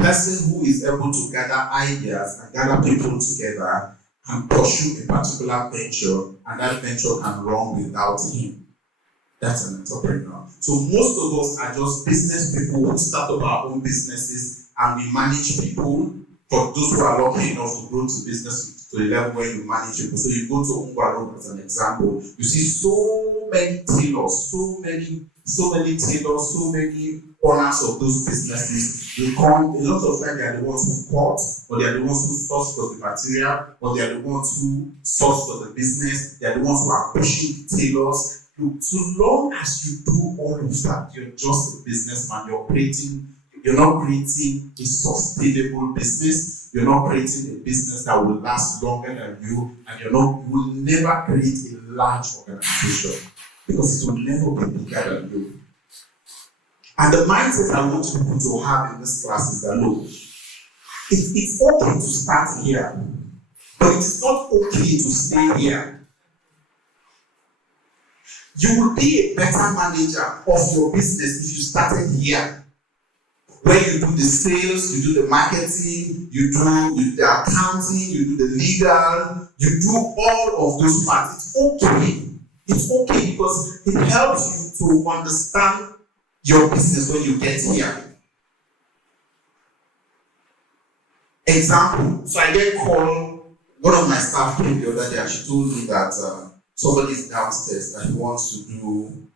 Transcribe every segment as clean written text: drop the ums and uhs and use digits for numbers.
person who is able to gather ideas and gather people together and pursue a particular venture, and that venture can run without him. That's an entrepreneur. So most of us are just business people who start up our own businesses, and we manage people. For those who are lucky enough to grow to business to the level where you manage people. So you go to Ungwaro as an example, you see so many tailors, so many tailors, so many owners of those businesses. They come, a lot of time they are the ones who cut, or they are the ones who source for the material, or they are the ones who source for the business, they are the ones who are pushing the tailors. So long as you do all of that, you're just a businessman. You're not creating a sustainable business. You're not creating a business that will last longer than you, and you will never create a large organization because it will never be bigger than you. And the mindset I want people to have in this class is that look, it's okay to start here, but it is not okay to stay here. You will be a better manager of your business if you started here, where you do the sales, you do the marketing, you do the accounting, you do the legal, you do all of those parts. It's okay. It's okay because it helps you to understand your business when you get here. Example, so I get called, one of my staff came the other day and she told me that somebody is downstairs that he wants to do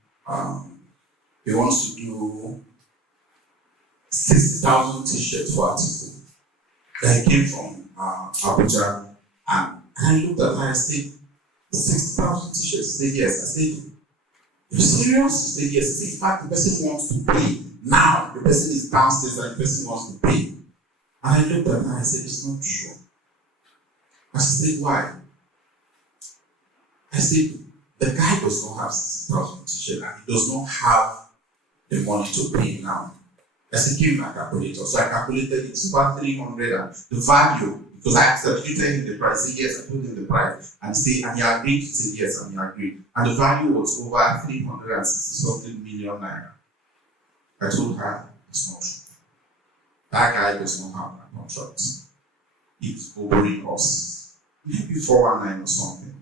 60,000 t-shirts for artists. That he came from Abuja, and I looked at her and said, 60,000 t-shirts? He said yes. I said, you're serious? He said yes. I said, in fact, the person wants to pay. Now, the person is downstairs and the person wants to pay. And I looked at her and I said, it's not true. And she said, why? I said, the guy does not have 60,000 t-shirts and he does not have the money to pay now. I said, give me a calculator. So I calculated it's about 300 and the value, because I substituted him the price. He said yes, I told him the price. And he agreed. He said yes, and he agreed. And the value was over 360 something million naira. I told her it's not true. That guy does not have a contract. He's owing us. Maybe 419 or something.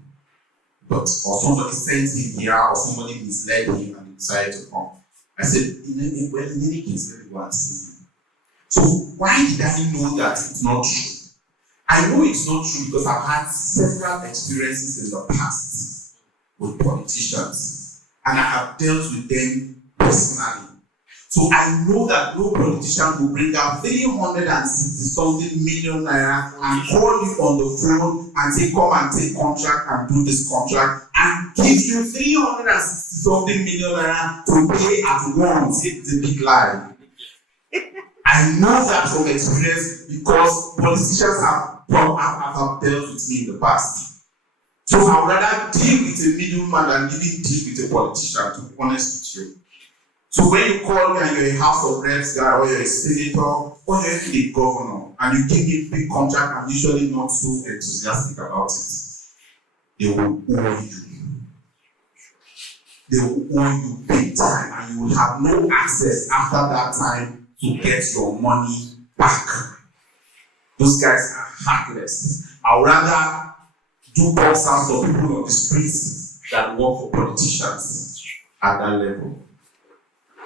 Or somebody sent him here, or somebody misled him and he decided to come. I said, in any case, let me go and see him. So why did I know that it's not true? I know it's not true because I've had several experiences in the past with politicians, and I have dealt with them personally. So I know that no politician will bring out 360 something million naira and call you on the phone and say, come and take contract and do this contract and give you 360 something million naira to pay at once. It's a big lie. I know that from experience because politicians have dealt with me in the past. So I would rather deal with a middleman than even deal with a politician, to be honest with you. So when you call me and you're a House of Reps guy, or you're a senator, or you're a governor, and you give me a big contract, I'm usually not so enthusiastic about it. They will owe you. They will owe you big time, and you will have no access after that time to get your money back. Those guys are heartless. I would rather do box out for people on the streets than work for politicians at that level.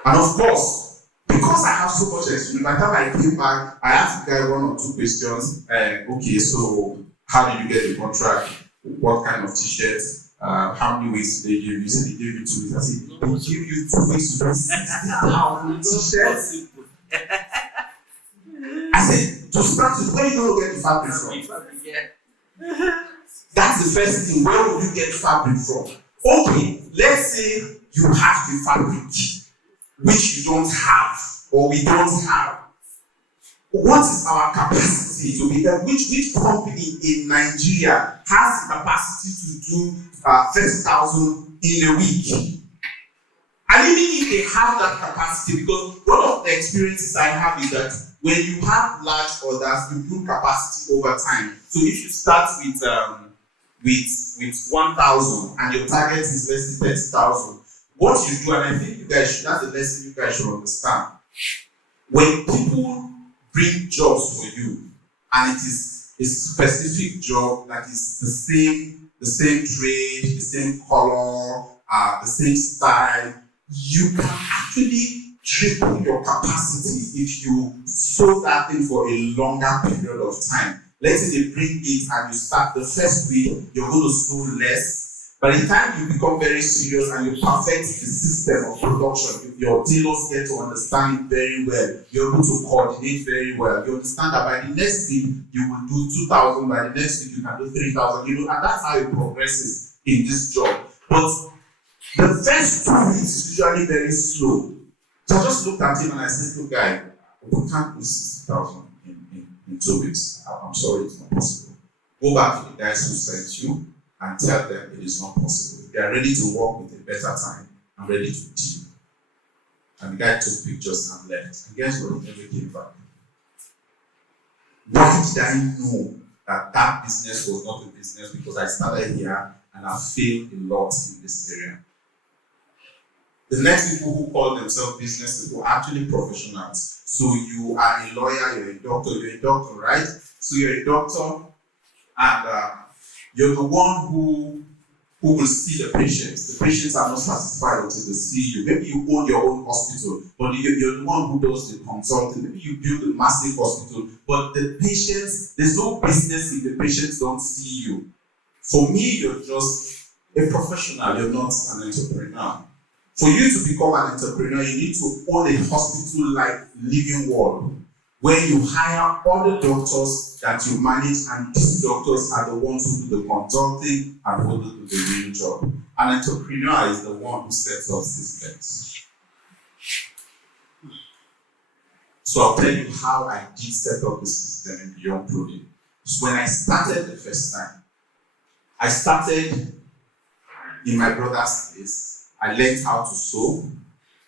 And of course, because I have so much experience, by the time I came back, I asked the guy one or two questions. Okay, so how did you get the contract? What kind of t-shirts? How many weeks did they give you? He said they gave you 2 weeks. I said, they give you 2 weeks to do 60,000 t-shirts? I said, to start with, where you don't get the fabric from? That's the first thing. Where will you get fabric from? Okay, let's say you have the fabric, which you don't have, or we don't have. What is our capacity to be there? Which company in Nigeria has the capacity to do 30,000 in a week? And even if they have that capacity, because one of the experiences I have is that when you have large orders, you build capacity over time. So if you start with 1,000 and your target is less than 30,000, what you do, and I think that's the lesson you guys should understand. When people bring jobs for you, and it is a specific job that is the same trade, the same color, the same style, you can actually triple your capacity if you sow that thing for a longer period of time. Let's say they bring it and you start the first week, you're going to sow less. By the time you become very serious and you perfect the system of production, your tailors get to understand it very well, you're able to coordinate very well. You understand that by the next week, you will do 2,000, by the next week, you can do 3,000, and that's how it progresses in this job. But the first 2 weeks is usually very slow. So I just looked at him and I said, look, guy, we can't do 60,000 in 2 weeks. I'm sorry, it's not possible. Go back to the guys who sent you and tell them it is not possible. If they are ready to work with a better time, I'm ready to deal. And the guy took pictures and left. And guess what? He never came back. Why did I know that business was not a business? Because I started here and I failed a lot in this area. The next people who call themselves business people are actually professionals. So you are a lawyer, you're a doctor, right? So you're a doctor and you're the one who will see the patients. The patients are not satisfied until they see you. Maybe you own your own hospital, but you're the one who does the consulting. Maybe you build a massive hospital, but the patients, there's no business if the patients don't see you. For me, you're just a professional, you're not an entrepreneur. For you to become an entrepreneur, you need to own a hospital-like living world where you hire other doctors that you manage, and these doctors are the ones who do the consulting and who do the real job. An entrepreneur is the one who sets up systems. So I'll tell you how I did set up the system in Beyond Clothing. So when I started the first time, I started in my brother's place. I learned how to sew.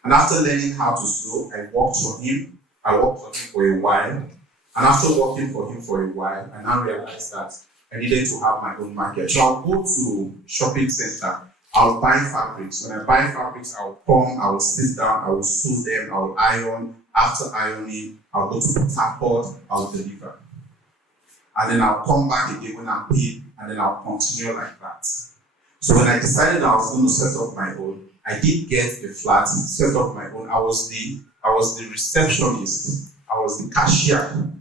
And after learning how to sew, I worked for him. I worked for him for a while. And after working for him for a while, I now realized that I needed to have my own market. So I'll go to shopping center. I'll buy fabrics. When I buy fabrics, I'll come, I will sit down, I will sew them, I will iron. After ironing, I'll go to the Port, I'll deliver. And then I'll come back again when I'm paid, and then I'll continue like that. So when I decided I was going to set up my own, I did get a flat, set up my own. I was the receptionist, I was the cashier,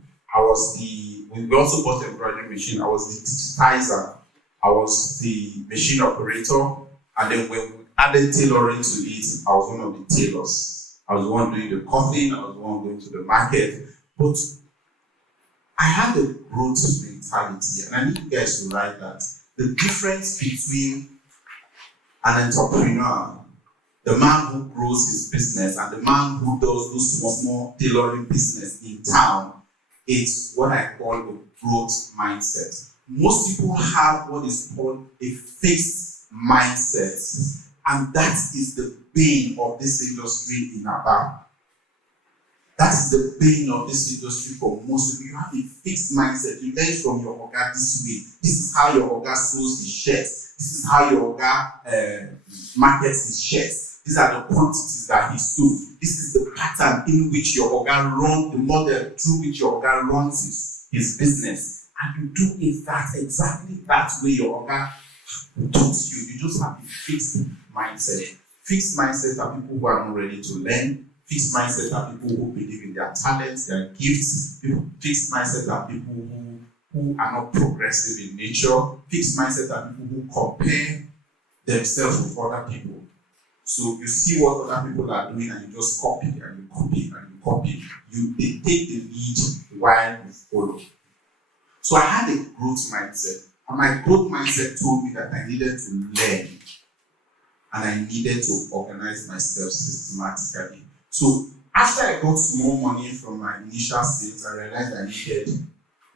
we also bought an embroidery machine, I was the digitizer, I was the machine operator, and then when we added tailoring to it, I was one of the tailors. I was the one doing the cutting, I was the one going to the market. But I had a growth mentality, and I need you guys to write that. The difference between an entrepreneur, the man who grows his business, and the man who does those small tailoring business in town, is what I call a growth mindset. Most people have what is called a fixed mindset, and that is the bane of this industry in Aba. That is the bane of this industry for most of you. You have a fixed mindset. You learn from your Oga this way. This is how your Oga sews his shirts. This is how your Oga markets his shirts. These are the quantities that he sews. This is the pattern in which your Oga runs, the model through which your Oga runs his business. And you do exactly that way your Oga taught you. You just have a fixed mindset. Fixed mindset are people who are not ready to learn. Fixed mindset are people who believe in their talents, their gifts. Fixed mindset are people who are not progressive in nature. Fixed mindset are people who compare themselves with other people. So you see what other people are doing and you just copy and you copy and you copy. They take the lead while you follow. So I had a growth mindset. And my growth mindset told me that I needed to learn and I needed to organize myself systematically. So after I got more money from my initial sales, I realized I needed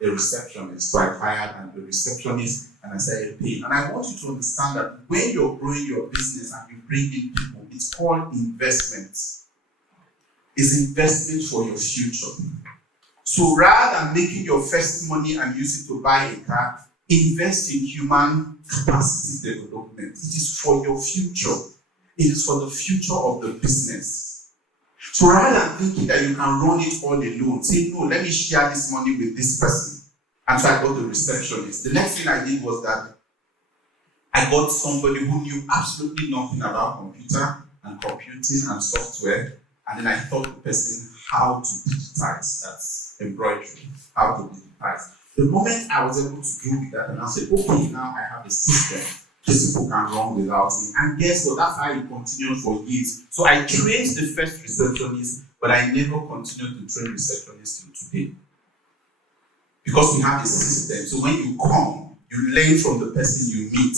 a receptionist. So I hired a receptionist and I started paying. And I want you to understand that when you're growing your business and you bring in people, it's called investment. It's investment for your future. So rather than making your first money and use it to buy a car, invest in human capacity development. It is for your future. It is for the future of the business. So rather than thinking that you can run it all alone, say, no, let me share this money with this person. And so I got the receptionist. The next thing I did was that I got somebody who knew absolutely nothing about computer and computing and software. And then I taught the person how to digitize, that's embroidery, how to digitize. The moment I was able to do with that, and I said, okay, now I have a system. These people can run without me. And guess what? That's how it continued for years. So I trained the first receptionist, but I never continued to train receptionists till today. Because we have a system. So when you come, you learn from the person you meet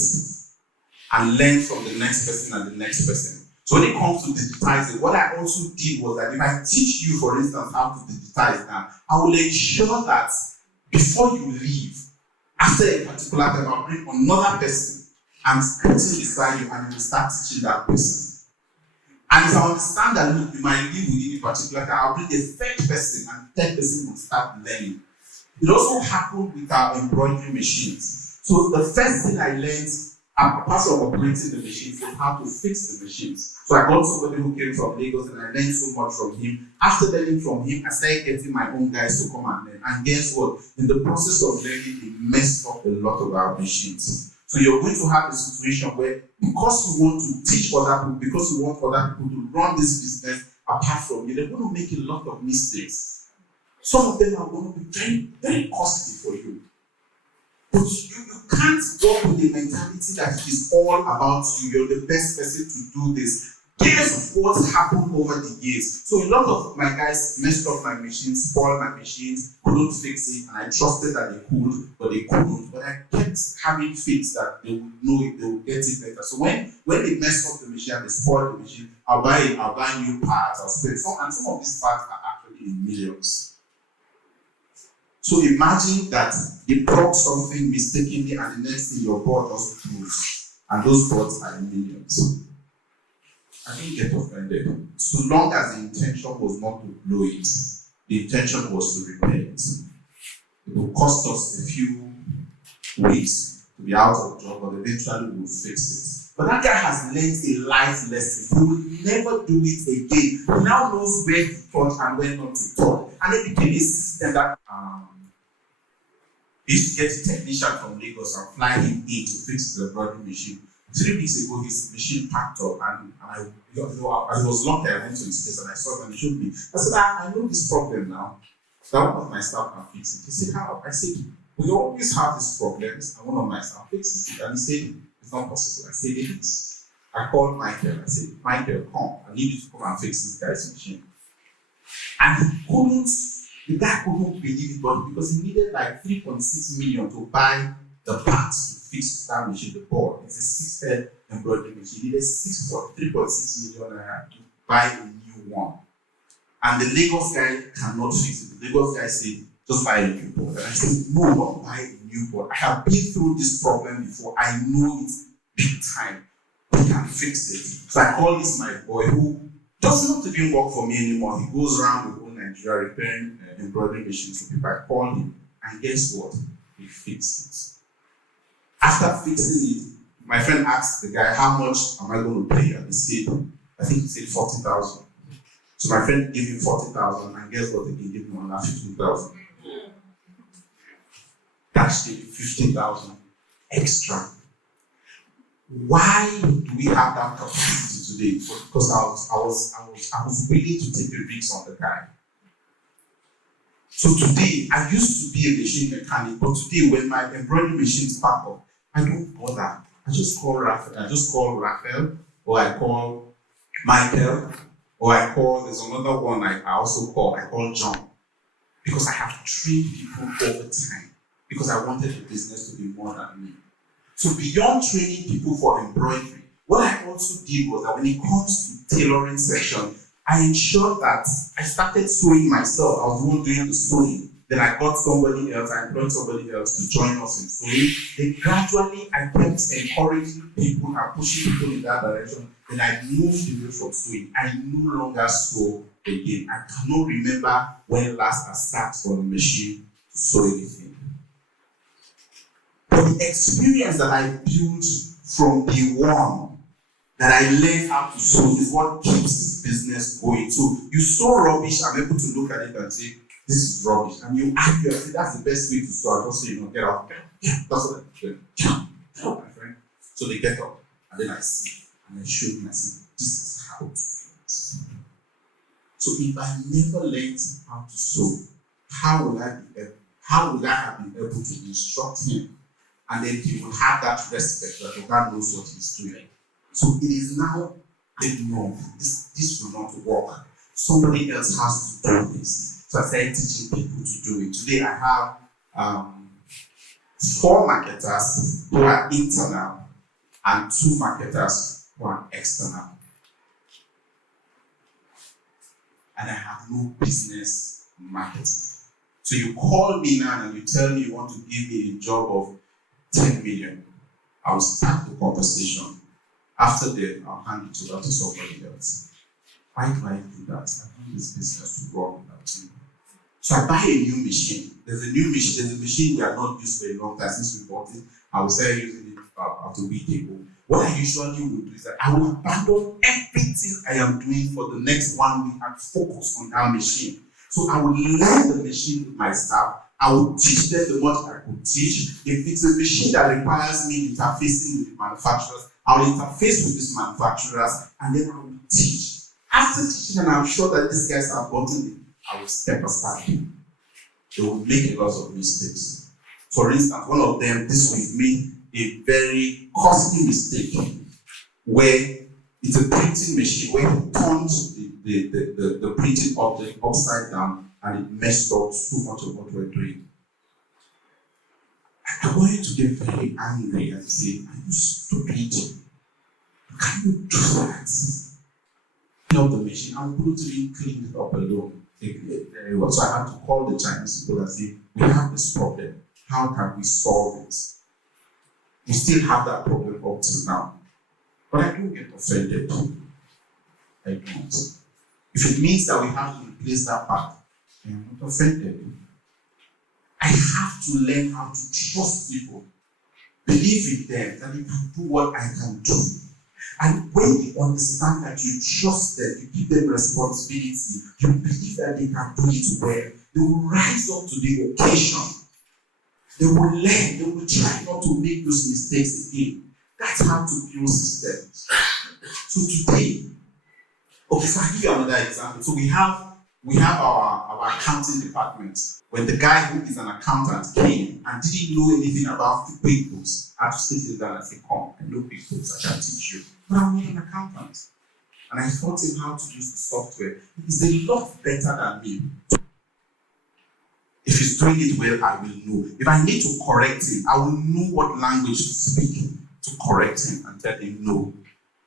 and learn from the next person and the next person. So when it comes to digitizing, what I also did was that if I teach you, for instance, how to digitize now, I will ensure that before you leave, after a particular time, I'll bring another person and sitting beside you and you will start teaching that person. And if I understand that, look, you might live within a particular time, I'll bring a third person and the third person will start learning. It also happened with our embroidery machines. So the first thing I learned, apart from operating the machines, is how to fix the machines. So I got somebody who came from Lagos and I learned so much from him. After learning from him, I started getting my own guys to come and learn. And guess what? In the process of learning, it messed up a lot of our machines. So you're going to have a situation where, because you want to teach other people, because you want other people to run this business apart from you, they're going to make a lot of mistakes. Some of them are going to be very, very costly for you. But you can't work with the mentality that it is all about you. You're the best person to do this. Guess what's happened over the years? So a lot of my guys messed up my machines, spoiled my machines, couldn't fix it, and I trusted that they could, but they couldn't. But I kept having faith that they would know it, they would get it better. So when they mess up the machine and they spoil the machine, I'll buy new parts, I'll spend some, and some of these parts are actually in millions. So imagine that you bought something mistakenly and the next thing your board just proves, and those boards are in millions. I didn't get offended. So long as the intention was not to blow it, the intention was to repair it. It will cost us a few weeks to be out of job, but eventually we will fix it. But that guy has learned a life lesson. He will never do it again. He now knows where to touch and where not to touch. And it became a system that he used to get a technician from Lagos and fly him in to fix the embroidery machine. 3 weeks ago, his machine packed up, and I was lucky. I went to his place and I saw it and he showed me. I said, I know this problem now. That one of my staff can fix it. He said, how? I said, we always have these problems, and one of my staff fixes it. And he said, it's not possible. I said, it is. I called Michael. I said, Michael, come. I need you to come and fix this guy's machine. And the guy couldn't believe it, but because he needed like 3.6 million to buy the parts to fix that machine, the board. It's a 6-head embroidery machine. He needed 3.6 million to buy a new one. And the Lagos guy cannot fix it. The Lagos guy said, just buy a new board. And I said, no, don't buy a new board. I have been through this problem before. I know it big time. We can fix it. So I call this my boy who doesn't even work for me anymore. He goes around the whole Nigeria repairing embroidery machines for people. I called him. And guess what? He fixed it. After fixing it, my friend asked the guy, how much am I going to pay? And he said, I think he said 40,000. So my friend gave him 40,000, and guess what? They can give him another 15,000. That's the 15,000 extra. Why do we have that capacity today? Because I was willing to take the risks on the guy. So today, I used to be a machine mechanic, but today when my embroidery machines pack up, I don't bother. I just call Raphael, or I call Michael, or I call, there's another one I call John. Because I have trained people over time. Because I wanted the business to be more than me. So beyond training people for embroidery, what I also did was that when it comes to tailoring section, I ensured that I started sewing myself. I was the one doing the sewing. Then I got somebody else, I employed somebody else to join us in sewing. Then gradually I kept encouraging people and pushing people in that direction. Then I moved away from sewing. I no longer sew again. I cannot remember when last I sat on the machine to sew anything. But the experience that I built from day one, that I learned how to sew is what keeps this business going. So you sew rubbish, I'm able to look at it and say, this is rubbish. And you argue and say, that's the best way to sew. I just say, get out. Yeah, that's what I'm doing. Get out, my friend. So they get up, and then I see, and I show them, I say, this is how to do it. So if I never learned how to sew, how would I have been able to instruct him? And then he will have that respect that the God knows what he's doing. So it is now no, this will not work. Somebody else has to do this. So I started teaching people to do it. Today I have 4 marketers who are internal and 2 marketers who are external. And I have no business marketing. So you call me now and you tell me you want to give me a job of 10 million. I will start the conversation. After that, I'll hand it over to somebody else. Why do I do that? I want this business to run without you. So I buy a new machine. There's a machine we have not used for a long time since we bought it. I will start using it after a week ago. What I usually would do is that I will abandon everything I am doing for the next 1 week and focus on that machine. So I will learn the machine with my staff. I will teach them the much I could teach. If it's a machine that requires me interfacing with the manufacturers, I will interface with these manufacturers and then I will teach. After teaching, and I'm sure that these guys have gotten it, I will step aside. They will make a lot of mistakes. For instance, one of them this week made a very costly mistake where it's a printing machine where he turned the printing object upside down and it messed up so much of what we're doing. I want you to get very angry and say, are you stupid? Can you do that? Clean up the machine. I brutally cleaned it up alone. So I had to call the Chinese people and say, we have this problem. How can we solve it? We still have that problem up till now. But I don't get offended. I don't. If it means that we have to replace that part, I am not offended. I have to learn how to trust people. Believe in them that you can do what I can do. And when you understand that you trust them, you give them responsibility, you believe that they can do it well, they will rise up to the occasion. They will learn, they will try not to make those mistakes again. That's how to build systems. So today, okay, so I'll give you another example. So we have our accounting department. When the guy who is an accountant came and didn't know anything about QuickBooks, I had to sit him down and say, come, I know QuickBooks, I can teach you. But I'm not an accountant. And I taught him how to use the software. He's a lot better than me. If he's doing it well, I will know. If I need to correct him, I will know what language to speak to correct him and tell him, no,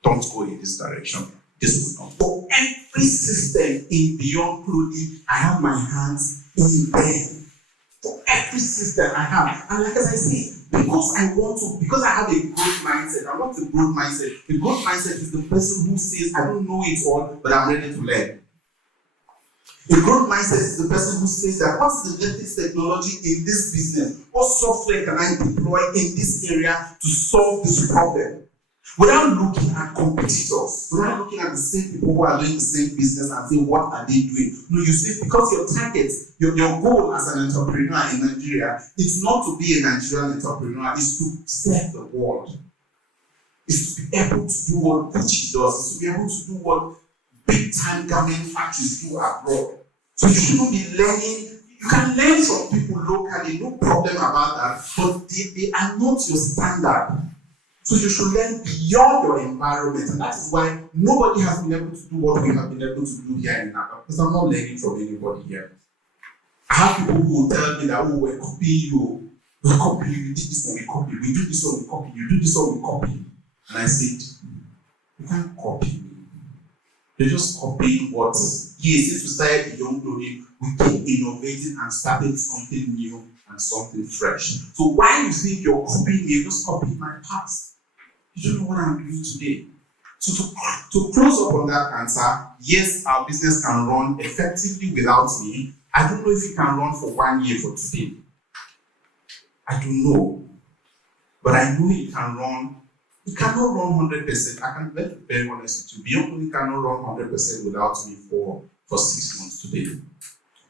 don't go in this direction. This will not. For every system in Beyond Clothing, I have my hands in there. For every system I have. And like as I say, because I have a growth mindset. I want a growth mindset. The growth mindset is the person who says, I don't know it all, but I'm ready to learn. A growth mindset is the person who says that what's the latest technology in this business? What software can I deploy in this area to solve this problem? Without looking at competitors, without looking at the same people who are doing the same business and saying, what are they doing? No, you see, because your target, your goal as an entrepreneur in Nigeria is not to be a Nigerian entrepreneur, it's to serve the world. It's to be able to do what Uche does, it's to be able to do what big-time garment factories do abroad. So you shouldn't be learning. You can learn from people locally, no problem about that, but they are not your standard. So you should learn beyond your environment, and that is why nobody has been able to do what we have been able to do here in Africa, because I'm not learning from anybody here. I have people who will tell me that, oh, we're copying you. We're copying you. You did this one, we copy. We do this one, we copy. You do this one, we copy. And I said, you can't copy me. You're just copying what, since we started Beyond Clothing, we keep innovating and starting something new and something fresh. So why you think you're copying me, you're just copying my past. You don't know what I'm doing today. So to close up on that answer, yes, our business can run effectively without me. I don't know if it can run for 1 year for today. I don't know. But I know it can run You cannot run 100%. I can be very honest with you. Beyond cannot run 100% without me for 6 months today.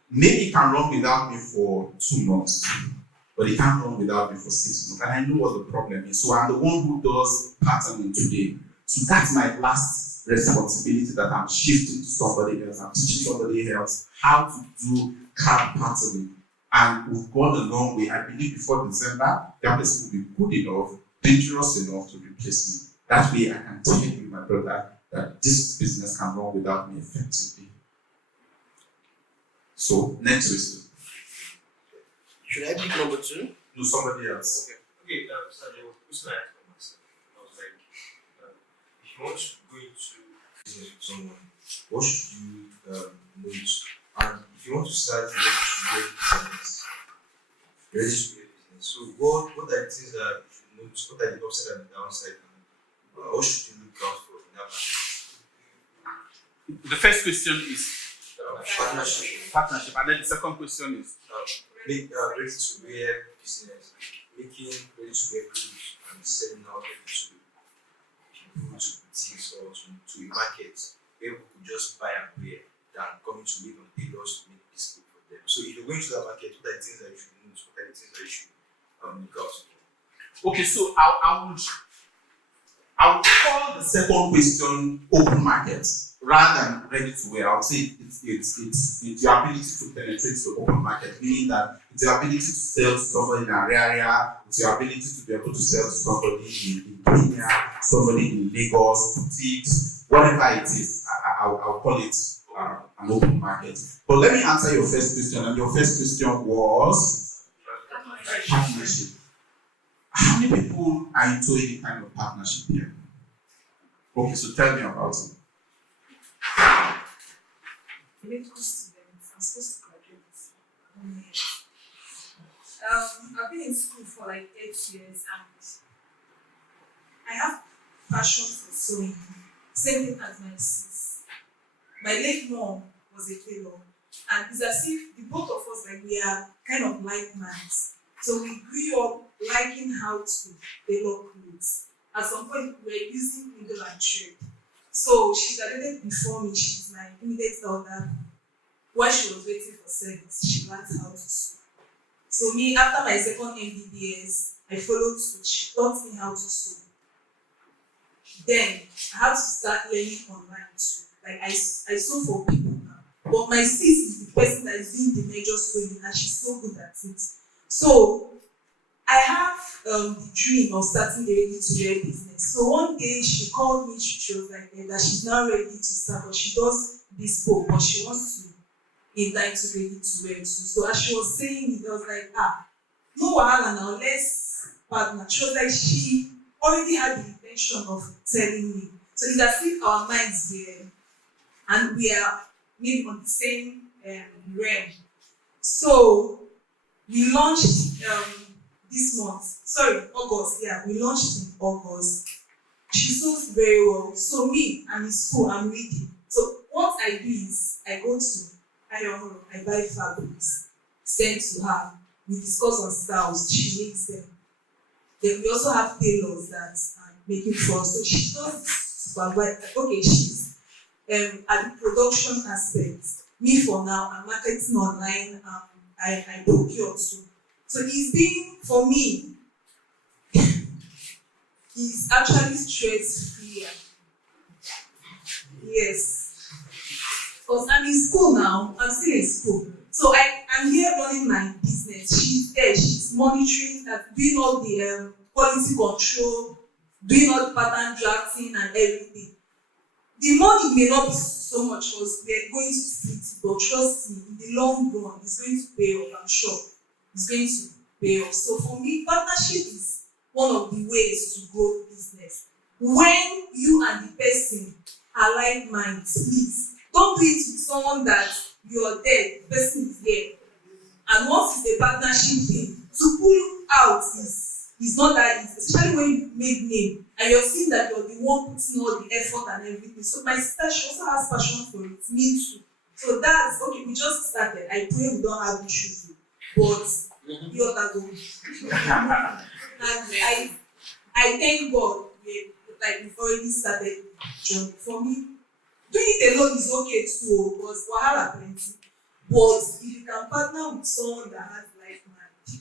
Maybe he can run without me for 2 months, but he can't run without me for 6 months. And I know what the problem is. So I'm the one who does patterning today. So that's my last responsibility that I'm shifting to somebody else. I'm teaching somebody else how to do card patterning. And we've gone a long way. I believe before December, that person will be good enough, dangerous enough to replace me. That way I can tell you, my brother, that this business can run without me effectively. So, next question. Should I pick number 2? No, somebody else. Okay, so there was a question I asked myself. I was like, if you want to go into business with someone, what should you note? And if you want to start, what should you business? Register your business. So what are the things that you should note? What are the upside and the downside? And what should you look out for in that market? The first question is Partnership. and then the second question is Ready to wear business, making ready to wear clothes and selling out ready to people, to boutiques or to a market where people could just buy and wear than coming to live on tailors to make this clothes for them. So if you're going to that market, what are the things that you should know? What are the things that you should look out for? okay. So I would call the second question open market rather than ready to wear. I would say it's your ability to penetrate the open market, meaning that it's your ability to sell to somebody in an area, it's your ability to be able to sell to somebody in Kenya, somebody in Lagos, boutiques, whatever it is. I'll call it an open market. But let me answer your first question, and your first question was partnership. How many people are into any kind of partnership here? Okay, so tell me about it. Medical students. I'm supposed to graduate. I've been in school for like 8 years and I have passion for sewing. Same thing as my sis. My late mom was a tailor, and it's as if the both of us, like, we are kind of like minds. So we grew up liking how to tailor clothes. At some point, we were using needle and thread. So she graduated before me. She's my immediate elder. While she was waiting for service, she learned how to sew. So me, after my second MBBS, I followed suit. She taught me how to sew. Then I had to start learning online too. Like I sew for people now. But my sis is the person that is doing the major sewing, and she's so good at it. So I have the dream of starting the ready-to-wear business. So one day she called me. She was like that she's now ready to start, but she does bespoke, but she wants to invite to ready-to-wear too. So as she was saying it, I was like, no wahala now, let's partner. She was like, she already had the intention of telling me. So it's as if our minds were, and we are maybe on the same realm. So we launched this month. Sorry, August. Yeah, we launched in August. She sews very well. So me, I'm in school, I'm reading. So what I do is I go to I buy fabrics, send to her. We discuss on styles. She makes them. Then we also have tailors that are making for us. So she does supervise. Okay, she's at the production aspect. Me for now, I'm marketing online. I procure too. So it's been, for me, it's actually stress-free. Yes. Because I'm in school now, I'm still in school. So I'm here running my business. She's there, she's monitoring, doing all the quality control, doing all the pattern drafting and everything. The money may not be so much because we're going to split it, but trust me, in the long run, it's going to pay off, I'm sure. It's going to pay off. So for me, partnership is one of the ways to grow business. When you and the person are like minds, please don't do it with someone that you're there, the person is there. And once it's a partnership thing, to pull out is not that easy, especially when you make name and you're seeing that you're the one putting all the effort and everything. So my sister, she also has passion for it, me too. So that's okay, we just started. I pray we don't have issues, but you ought to go. And I thank God like we've already started the journey. For me, doing it alone is okay too, because wahala plenty. But if you can partner with someone that has like mind,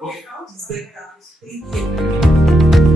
Okay. it's better. Thank you.